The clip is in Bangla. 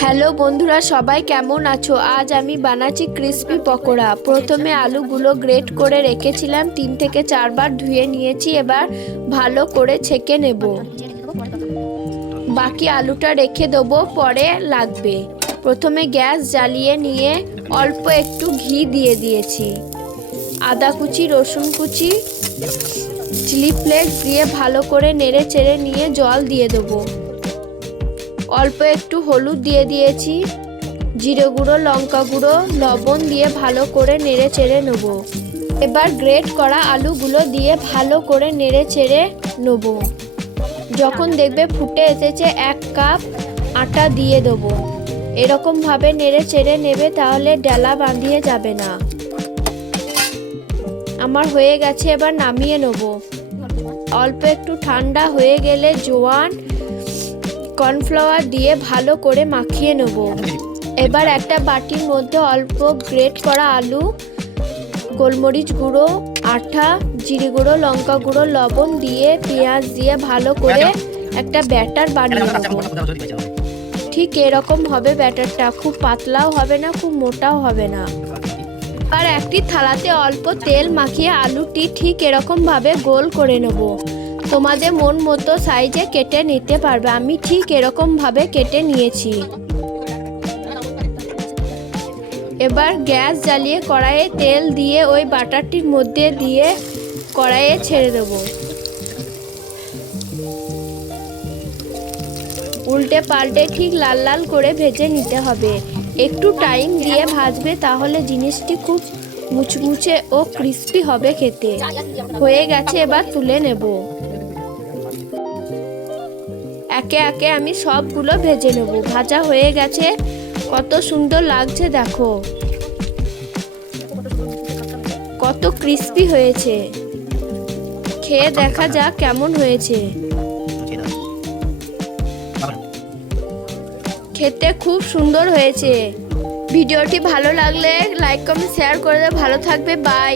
হ্যালো বন্ধুরা, সবাই কেমন আছো? আজ আমি বানাচ্ছি ক্রিসপি পকোড়া। প্রথমে আলুগুলো গ্রেট করে রেখেছিলাম, 3 থেকে 4 বার ধুয়ে নিয়েছি। এবার ভালো করে ছেঁকে নেব। বাকি আলুটা রেখে দেবো, পরে লাগবে। প্রথমে গ্যাস জ্বালিয়ে নিয়ে অল্প একটু ঘি দিয়ে দিয়েছি। আদা কুচি, রসুন কুচি, চিলি ফ্লেক্স দিয়ে ভালো করে নেড়ে চেড়ে নিয়ে জল দিয়ে দেবো। অল্প একটু হলুদ দিয়ে দিয়েছি, জিরে গুঁড়ো, লঙ্কা গুঁড়ো, লবণ দিয়ে ভালো করে নেড়ে চেড়ে নেব। এবার গ্রেট করা আলুগুলো দিয়ে ভালো করে নেড়ে চেড়ে নেব। যখন দেখবে ফুটে এসেছে, 1 কাপ আটা দিয়ে দেবো। এরকমভাবে নেড়ে চেড়ে নেবে, তাহলে ডালা বাঁধিয়ে যাবে না। আমার হয়ে গেছে, এবার নামিয়ে নেব। অল্প একটু ঠান্ডা হয়ে গেলে জোয়ান, কর্নফ্লাওয়ার দিয়ে ভালো করে মাখিয়ে নেব। এবার একটা বাটির মধ্যে অল্প গ্রেট করা আলু, গোলমরিচ গুঁড়ো, আটা, জিরে গুঁড়ো, লঙ্কা গুঁড়ো, লবণ দিয়ে পেঁয়াজ দিয়ে ভালো করে একটা ব্যাটার বানিয়ে নেব। ঠিক এরকম হবে ব্যাটারটা, খুব পাতলাও হবে না, খুব মোটাও হবে না। আর একটি থালাতে অল্প তেল মাখিয়ে আলুটি ঠিক এরকমভাবে গোল করে নেব। তোমাদের মন মতো সাইজে কেটে নিতে পারবে। আমি ঠিক এরকমভাবে কেটে নিয়েছি। এবার গ্যাস জ্বালিয়ে কড়াইয়ে তেল দিয়ে ওই বাটারটির মধ্যে দিয়ে কড়াইয়ে ছেড়ে দেব। উল্টে পাল্টে ঠিক লাল লাল করে ভেজে নিতে হবে। একটু টাইম দিয়ে ভাজবে, তাহলে জিনিসটি খুব মুচমুচে ও ক্রিস্পি হবে খেতে। হয়ে গেছে, এবার তুলে নেব। একে একে আমি সবগুলো ভেজে নেব। ভাজা হয়ে গেছে, কত সুন্দর লাগছে দেখো, কত ক্রিস্পি হয়েছে। খেয়ে দেখা যাক কেমন হয়েছে। খেতে খুব সুন্দর হয়েছে। ভিডিওটি ভালো লাগলে লাইক কমেন্ট শেয়ার করে দাও। ভালো থাকবে, বাই।